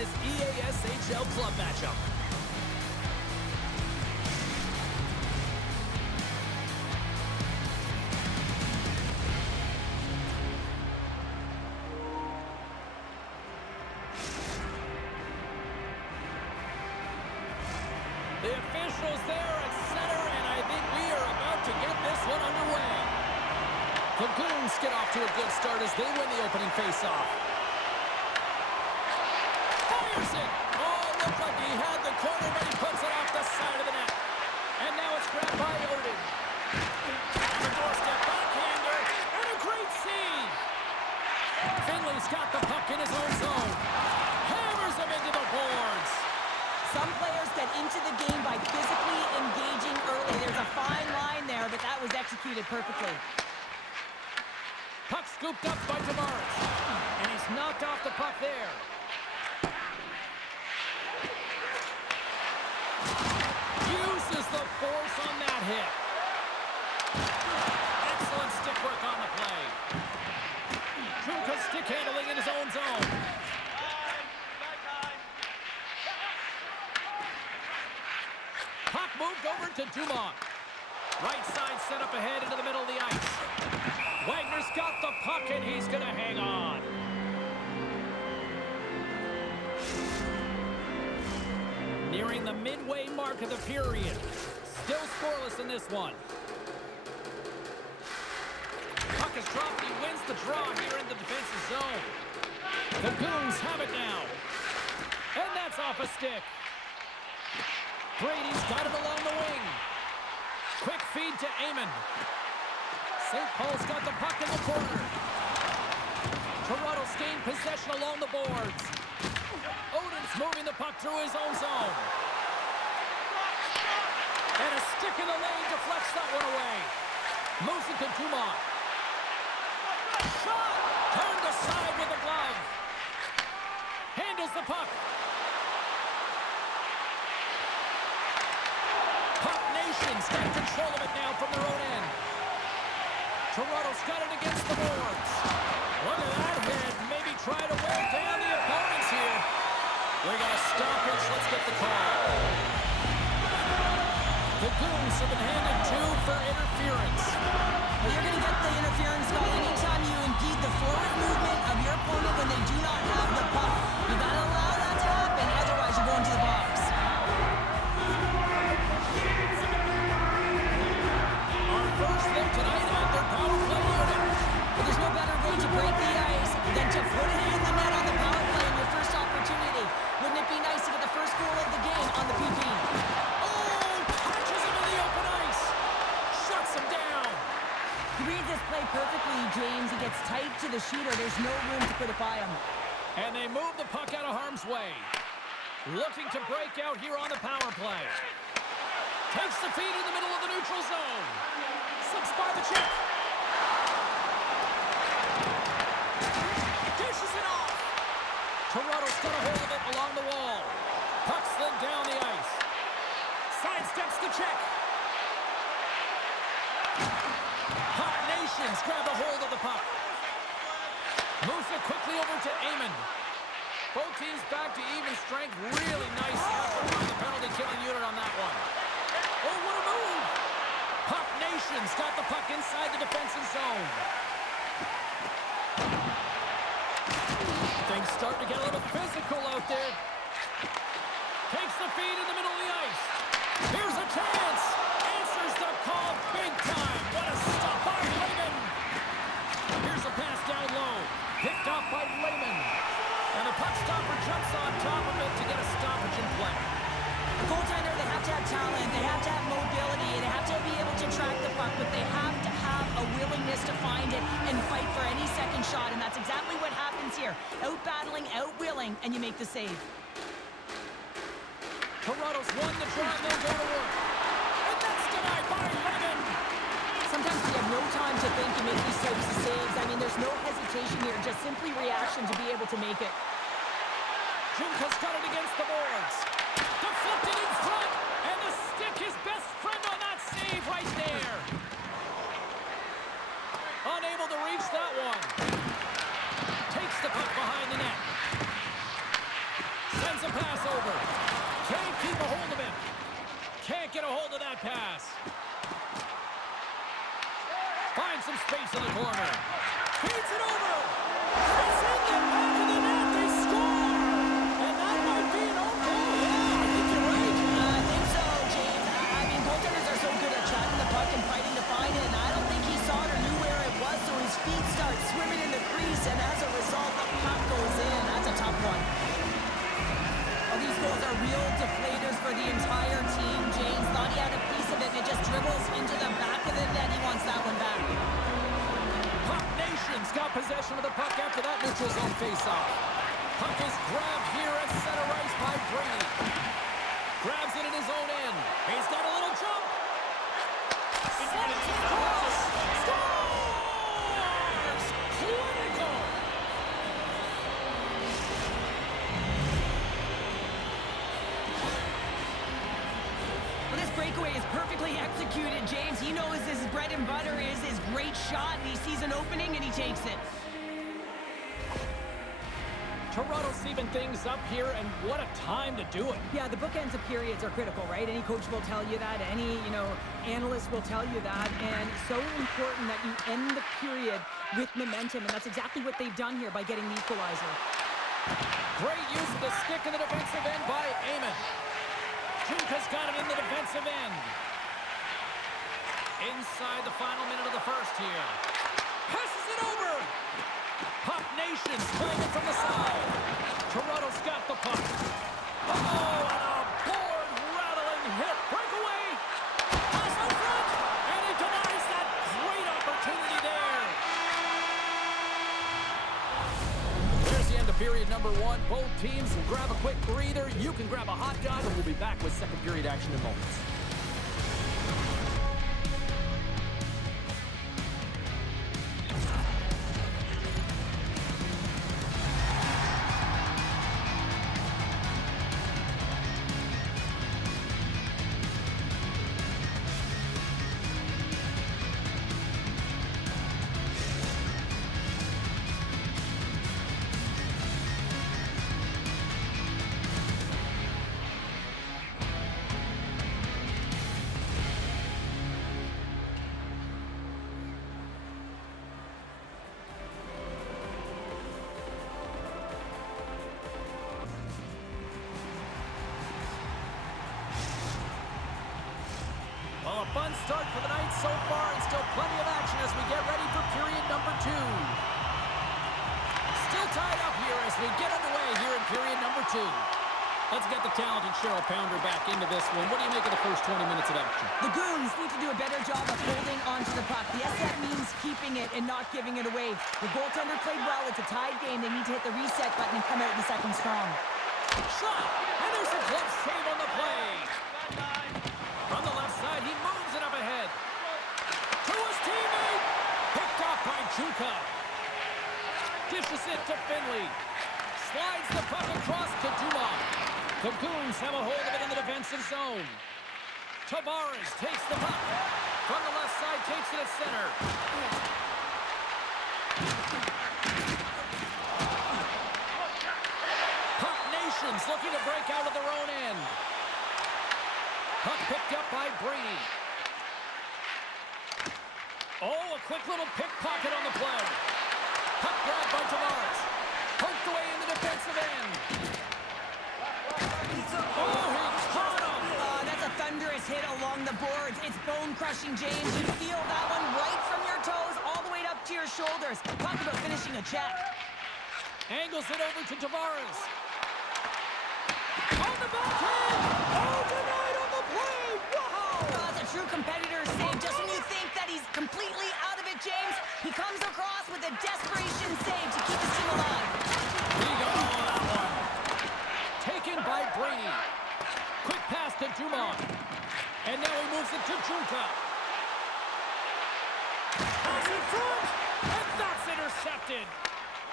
this EASHL club matchup. The officials there at center, and I think we are about to get this one underway. The Goons get off to a good start as they win the opening faceoff. Fires it! Oh, looked like he had the corner, but he puts it off the side of the net. And now it's grabbed by Odin. And the doorstep backhander, and a great save! Finley's got the puck in his own zone. Hammers him into the boards. Some players get into the game by physically engaging early. There's a fine line there, but that was executed perfectly. Puck scooped up by DeMaris. And he's knocked off the puck there. Uses the force on that hit. Excellent stick work on the play. Trumka stick handling in his own zone. Puck moved over to Dumont. Right side set up ahead into the middle of the ice. Wagner's got the puck, and he's going to hang on. Nearing the midway mark of the period. Still scoreless in this one. Puck is dropped, he wins the draw here in the defensive zone. The Goons have it now. And that's off a stick. Brady's got it along the wing. Quick feed to Amon. St. Paul's got the puck in the corner. Toronto's gained possession along the boards. Odin's moving the puck through his own zone. And a stick in the lane deflects that one away. Moves it to Dumont. Shot! Turned aside with a glove. Handles the puck. Puck Nation's got control of it now from their own end. Toronto's got it against the boards. Look at that hit. Maybe try to wear down the opponents here. We got a stoppage. Let's get the call. The Goons have been handed 2 for interference. Well, you're going to get the interference call anytime you impede the forward movement of your opponent when they do not have the puck. You got to allow that to happen, otherwise you go into the box. Our first look tonight at their power play unit. But there's no better way to break the ice than to put it in the net on the power play in your first opportunity. Wouldn't it be nice to get the first goal of the game on the PP? Catches him in the open ice. Shuts him down. He reads this play perfectly, James. He gets tight to the shooter. There's no room to put it by him. And they move the puck out of harm's way. Looking to break out here on the power play. Takes the feed in the middle of the neutral zone. Slips by the check. Dishes it off. Toronto's got a hold of it along the wall. Puck slid down the ice. Sidesteps the check. Puck Nations grab a hold of the puck. Moves it quickly over to Amon. Both teams back to even strength. Really nice effort from the penalty-killing unit on that one. Oh, what a move! Puck Nations got the puck inside the defensive zone. Things start to get a little physical out there. Takes the feed in the middle of the ice. Here's a chance. Answers the call big time. What a stop by Lehman. Here's a pass down low. Picked off by Lehman. And the puck stopper jumps on top of it to get a stoppage in play. A goaltender, they have to have talent, they have to have mobility, they have to be able to track the puck, but they have to have a willingness to find it and fight for any second shot, and that's exactly what happens here. Out-battling, out-willing, and you make the save. Toronto's won the draw, and they'll go to work. And that's denied by Lehman. Sometimes we have no time to think and make these types of saves. I mean, there's no hesitation here, just simply reaction to be able to make it. Junka's got it against the boards. Deflected in front, and the stick, his best friend on that save right there. Unable to reach that one. Takes the puck behind the net. space in the corner. Feeds it over. It's in the back of the net. They score. And that might be an own goal. Yeah, I think you're right. I think so, James. I mean, goaltenders are so good at tracking the puck and fighting to find it, and I don't think he saw it or knew where it was, so his feet start swimming in the crease, and as a result, the puck goes in. That's a tough one. Well, these goals are real deflators for the entire team. James thought he had a piece of it, and it just dribbles into the back of the net. He wants that one back. Puck Nation's got possession of the puck after that neutral zone faceoff. Puck is grabbed here at center ice by Brady. Grabs it in his own end. He's got a little jump. Slides across. Scores! Clinical! Well, this breakaway is perfectly executed, James. He knows his bread and butter is his great shot, and he sees an opening, and he takes it. Toronto's even things up here, and what a time to do it. Yeah, the bookends of periods are critical, right? Any coach will tell you that. Any, analyst will tell you that. And so important that you end the period with momentum, and that's exactly what they've done here by getting the equalizer. Great use of the stick in the defensive end by Eamon. Juka's got it in the defensive end. Inside the final minute of the first here. Passes it over. Puck Nation's playing it from the side. Toronto's got the puck. Oh, and a board-rattling hit. Breakaway. Pass out front. And he denies that great opportunity there. There's the end of period number one. Both teams will grab a quick breather. You can grab a hot dog, and we'll be back with second period action in moments. Well, a fun start for the night so far, and still plenty of action as we get ready for period number two. Still tied up here as we get underway here in period number two. Let's get the talented Cheryl Pounder back into this one. What do you make of the first 20 minutes of action? The Goons need to do a better job of holding onto the puck. Yes, that means keeping it and not giving it away. The goaltender played well. It's a tied game. They need to hit the reset button and come out in the second strong. Shot! And there's a glove save on the play. From the left side, he moves it up ahead. To his teammate! Picked off by Juka. Dishes it to Finley. Slides the puck across to Dumont. The Goons have a hold of it in the defensive zone. Tavares takes the puck. From the left side, takes it at center. Puck Nation's looking to break out of their own end. Puck picked up by Brady. Oh, a quick little pickpocket on the play. Puck grabbed by Tavares. Poked away in the defensive end. Oh, he caught him. That's a thunderous hit along the boards. It's bone-crushing, James. You feel that one right from your toes all the way up to your shoulders. Talk about finishing a check. Angles it over to Tavares. On the backhand. Oh, denied on the play. Wow. That's a true competitor's save. Just when you think that he's completely out of it, James, he comes across with a desperation save to keep his team alive. He got all of that one. Taken by Brady. Quick pass to Dumont. And now he moves it to Juka. Pass in front. And that's intercepted.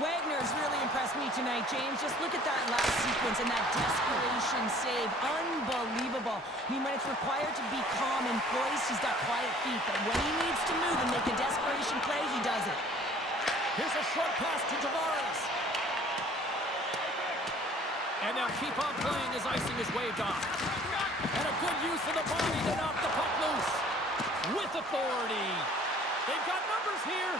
Wagner's really impressed me tonight, James. Just look at that last sequence and that desperation save. Unbelievable. I mean, when it's required to be calm and poised, he's got quiet feet. But when he needs to move and make a desperation play, he does it. Here's a short pass to Tavares. And now keep on playing as icing is waved off. And a good use of the body to knock the puck loose. With authority. They've got numbers here.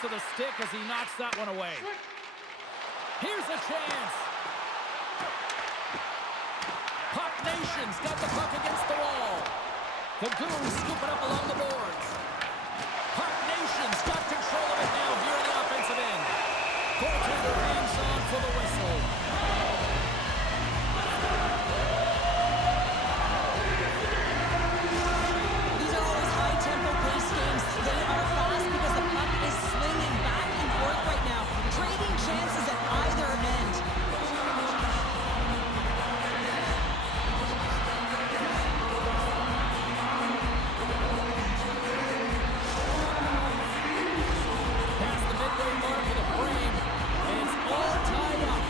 use of the stick as he knocks that one away. Here's a chance. Puck Nation's got the puck against the wall. The Goons scoop it up along the boards. Puck Nation's got control of it now here in the offensive end. Goaltender hands on for the whistle. These are always high-tempo pace games. They are fast because the puck is swinging back and forth right now, trading chances at either end. Past the midway mark of the frame, and it's all tied up.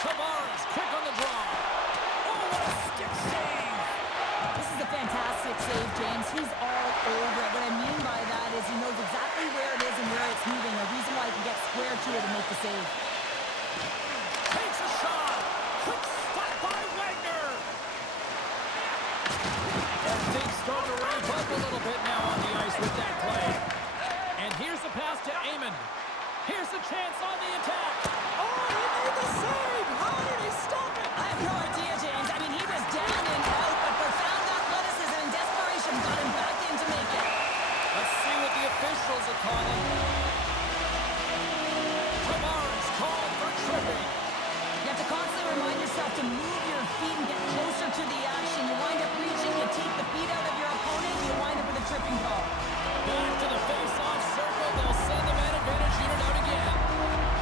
Tavares quick on the draw. Oh, what a stick save! This is a fantastic save, James. He's all over it. What I mean by that is he knows exactly where it is and where it's moving. A reason why he can get square to it and make the save. Takes a shot. Quick stop by Wagner. And things start to ramp up a little bit now on the ice with that play. And here's the pass to Amon. Here's the chance on the attack. Oh, he made the save. How did he stop it? I have no idea, James. I mean, he was down and out, but profound athleticism and desperation got him back in to make it. Let's see what the officials are calling. Tavares called for tripping. You have to constantly remind yourself to move your feet and get closer to the action. You wind up reaching, you take the feet out of your opponent, you wind up with a tripping call. Back to the face-off circle. They'll send the man advantage unit out again.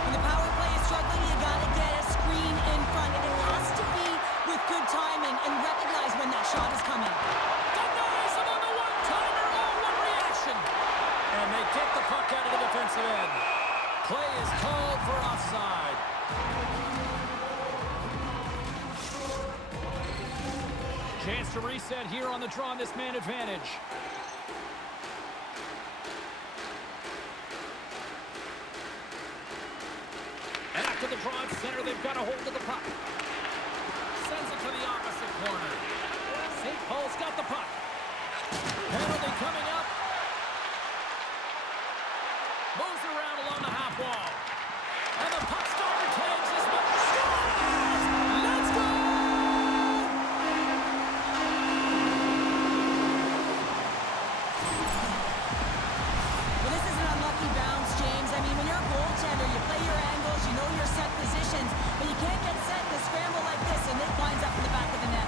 When the power play is struggling, you got to get a screen in front, and it has to be with good timing and recognize when that shot is coming. Denies him on the one-timer. Oh, what reaction! And they get the puck out of the defensive end. Play is called for offside. Chance to reset here on the draw on this man advantage. And after the draw at center, they've got a hold of the puck. Sends it to the opposite corner. St. Paul's got the puck. Penalty coming up. Moves around along the half wall. And the puck stopper tags this one. Scores! Let's go! Well, this is an unlucky bounce, James. I mean, when you're a goaltender, you play your angles, you know your set positions, but you can't get set in a scramble like this, and it winds up in the back of the net.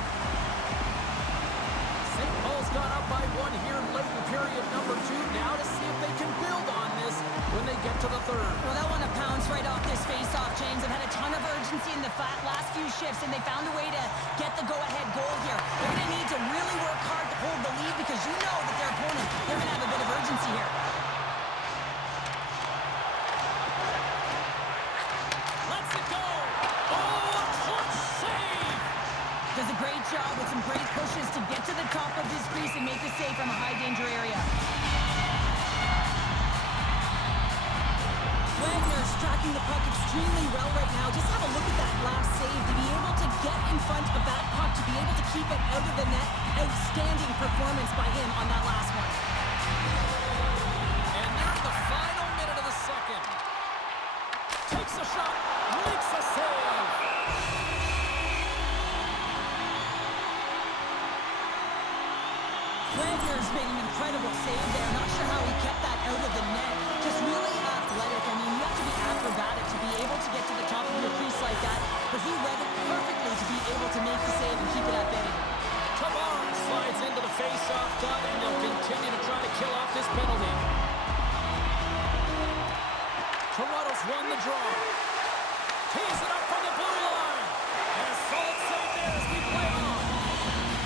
St. Paul's gone up by one here late in period number 2. Now to see if they can build on this when they get to the third. Well, they'll want to pounce right off this face-off, James. They've had a ton of urgency in the last few shifts, and they found a way to get the go-ahead goal here. They're going to need to really work hard to hold the lead because you know that their opponent, they're going to have a bit of urgency here. Let's it go! Oh, a clutch save! Does a great job with some great pushes to get to the top of his crease and make the save from a high-danger area. Wagner's tracking the puck extremely well right now. Just have a look at that last save. To be able to get in front of that puck, to be able to keep it out of the net, outstanding performance by him on that last one. And now the final minute of the second. Takes a shot, makes a save. Wagner's made an incredible save there. Not sure how he kept that out of the net. Just really athletic. I mean, you have to be acrobatic to be able to get to the top of your crease like that. But he read it perfectly to be able to make the save and keep it at bay. Tavares slides into the face-off dot, and they'll continue to try to kill off this penalty. Toronto's won the draw. Tees it up from the blue line. And a solid save there as we play on.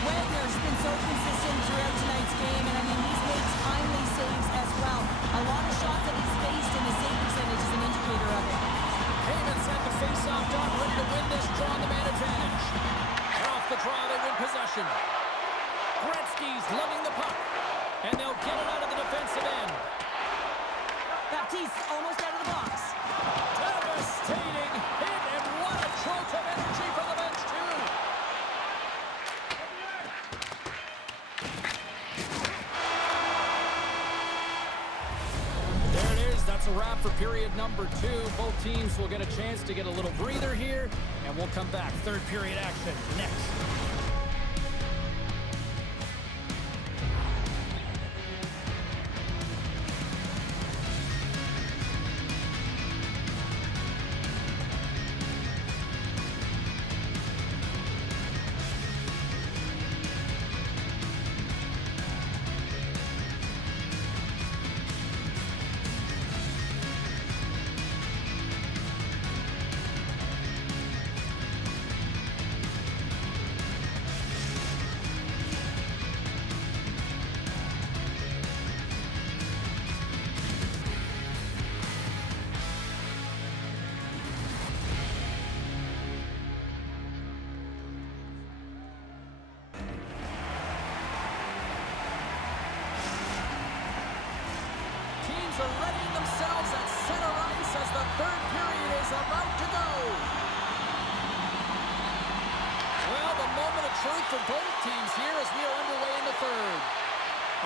Wagner's been so consistent throughout tonight's game, and I mean, he's made timely saves as well. A lot of shots that he's faced, and his save percentage is an indicator of it. Heyman's at the face-off dot, ready to win this draw on the man advantage. And off the draw, they win possession. Gretzky's lugging the puck, and they'll get it out of the defensive end. Baptiste almost out of the box. Devastating hit, and what a jolt of energy from the bench, too. that's a wrap for period number 2. Both teams will get a chance to get a little breather here, and we'll come back. Third period action next. Are readying themselves at center ice as the third period is about to go. Well, the moment of truth for both teams here as we are underway in the third.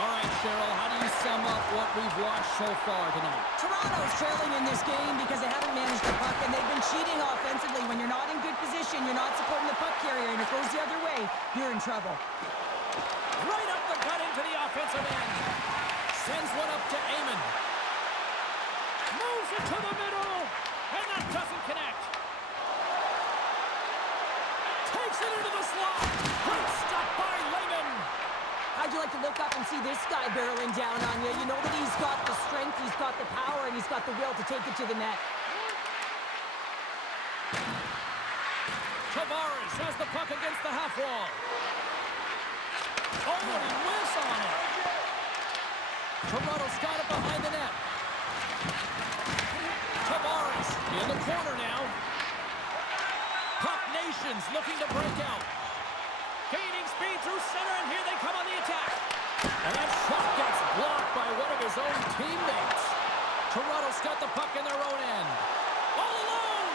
All right, Cheryl, how do you sum up what we've watched so far tonight? Toronto's trailing in this game because they haven't managed the puck, and they've been cheating offensively. When you're not in good position, you're not supporting the puck carrier, and it goes the other way, you're in trouble. Right up the cut into the offensive end. Sends one up to Eamon. Moves it to the middle, and that doesn't connect. Takes it into the slot. Great stop by Lehman. How'd you like to look up and see this guy barreling down on you? You know that he's got the strength, he's got the power, and he's got the will to take it to the net. Tavares has the puck against the half wall. Oh, and he whiffs on it. Toronto's got it behind the net. Tavares in the corner now. Puck Nations looking to break out. Gaining speed through center, and here they come on the attack. And that shot gets blocked by one of his own teammates. Toronto's got the puck in their own end. All alone!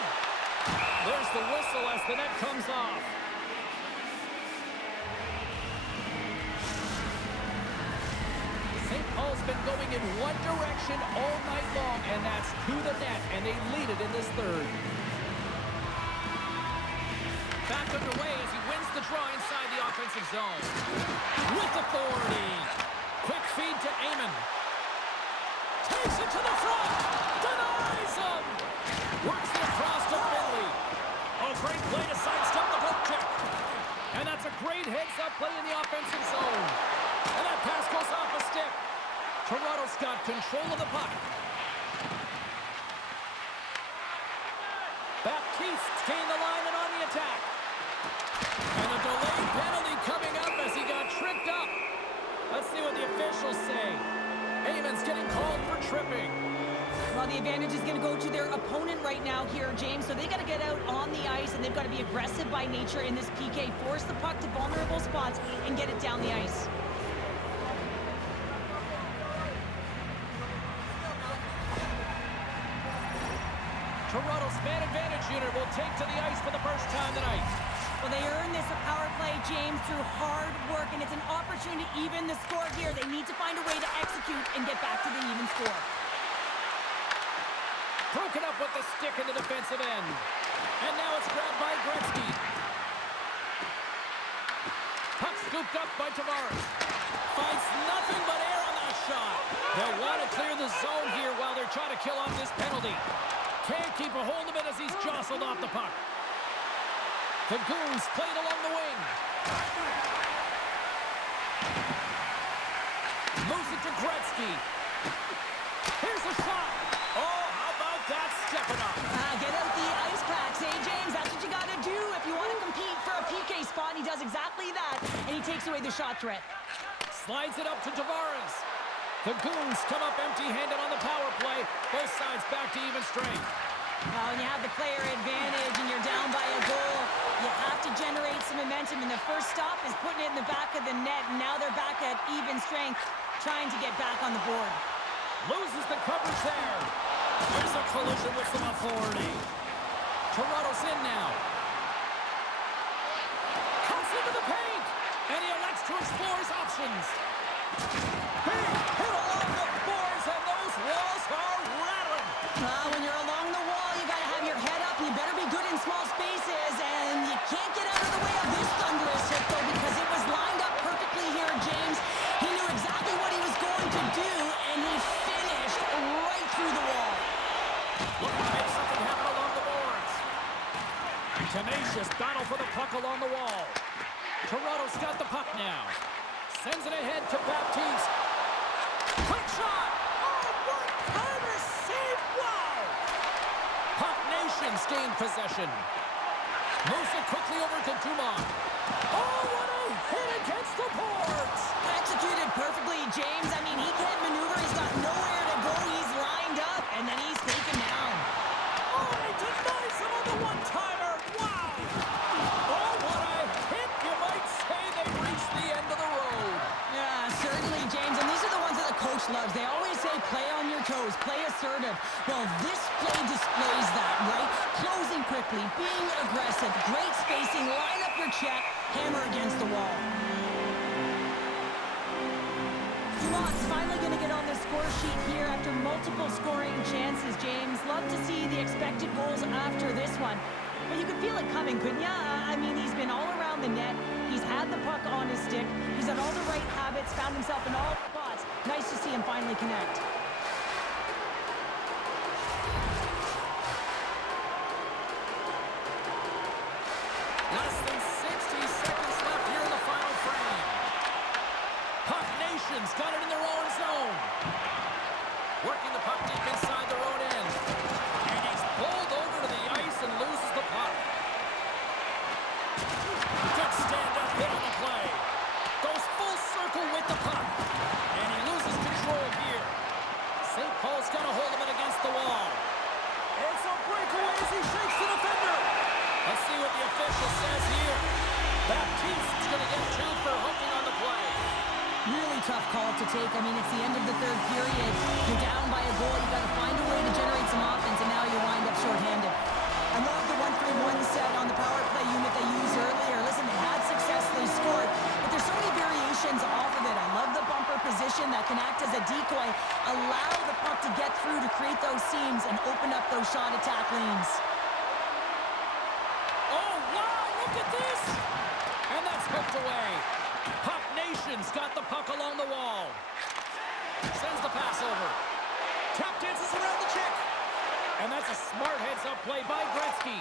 There's the whistle as the net comes off. St. Paul's been going in one direction all night long, and that's to the net, and they lead it in this third. Back underway as he wins the draw inside the offensive zone. With authority. Quick feed to Eamon. Takes it to the front. Denies him. Works it across to Finley. Oh, great play to sidestep the poke check. And that's a great heads-up play in the offensive zone. And that pass goes off a stick. Toronto's got control of the puck. Baptiste's gained the line and on the attack. And a delayed penalty coming up as he got tripped up. Let's see what the officials say. Eamon's getting called for tripping. Well, the advantage is going to go to their opponent right now here, James. So they got to get out on the ice, and they've got to be aggressive by nature in this PK. Force the puck to vulnerable spots and get it down the ice. Toronto's man advantage unit will take to the ice for the first time tonight. Well, they earn this power play, James, through hard work, and it's an opportunity to even the score here. They need to find a way to execute and get back to the even score. Broken up with the stick in the defensive end. And now it's grabbed by Gretzky. Puck scooped up by Tavares. Finds nothing but air on that shot. They'll want to clear the zone here while they're trying to kill off this penalty. Can't keep a hold of it as he's jostled off the puck. The Goons played along the wing. Moves it to Gretzky. Here's the shot. Oh, how about that stepping up? Get out the ice packs, hey, James? That's what you got to do if you want to compete for a PK spot. He does exactly that, and he takes away the shot threat. Slides it up to Tavares. The Goons come up empty-handed on the power play. Both sides back to even strength. When you have the player advantage and you're down by a goal, you have to generate some momentum, and the first stop is putting it in the back of the net, and now they're back at even strength, trying to get back on the board. Loses the coverage there. There's a collision with some authority. Toronto's in now. Cuts into the paint, and he elects to explore his options. Big hit along the boards, and those walls are rattling. Tenacious battle for the puck along the wall. Toronto's got the puck now. Sends it ahead to Baptiste. Quick shot! Oh, one-timer save! Wow! Puck Nations gain possession. Moves it quickly over to Dumont. Oh, what a hit against the boards! Executed perfectly, James. I mean, he can't maneuver. He's got nowhere to go. He's lined up, and then he's taken down. Oh, he denies him on the one-timer. Wow! Oh, what a hit! You might say they've reached the end of the road. Yeah, certainly, James. And these are the ones that the coach loves. They always say, play on your toes, play assertive. Well, this play displays that, right? Closing quickly, being aggressive, great spacing, line up your check, hammer against the wall. Dumont's finally going to get on the score sheet here after multiple scoring chances, James. Love to see the expected goals after this one. But you could feel it coming, couldn't ya? I mean, he's been all around the net. He's had the puck on his stick. He's had all the right habits, found himself in all spots. Nice to see him finally connect. Less than 60 seconds left here in the final frame. Puck Nations got it in their own zone. Working the puck deep inside their own end. And he's bowled over to the ice and loses the puck. Good stand-up hit on the play. Goes full circle with the puck. And he loses control here. St. Paul's got a hold of it against the wall. It's a breakaway as he shakes the defender. Let's see what the official says here. Baptiste's going to get 2 for hooking on the play. Really tough call to take. I mean, it's the end of the third period. You're down by a goal. You got to find a way to generate some offense, and now you wind up shorthanded. I love the 1-3-1 set on the power play unit they used earlier. Listen, they had success, they scored, but there's so many variations off of it. I love the bumper position that can act as a decoy, allow the puck to get through to create those seams and open up those shot attack lanes. Oh, wow, look at this! And that's hooked away. Puck Nations got the puck along the wall. Sends the pass over. Tap dances around the check. And that's a smart heads-up play by Gretzky.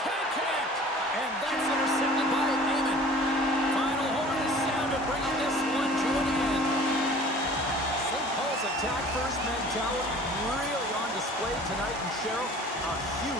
Can't connect. And that's intercepted by Neiman. Final horn is sounded, bringing this one to an end. St. Paul's attack-first mentality really on display tonight. And Cheryl, a huge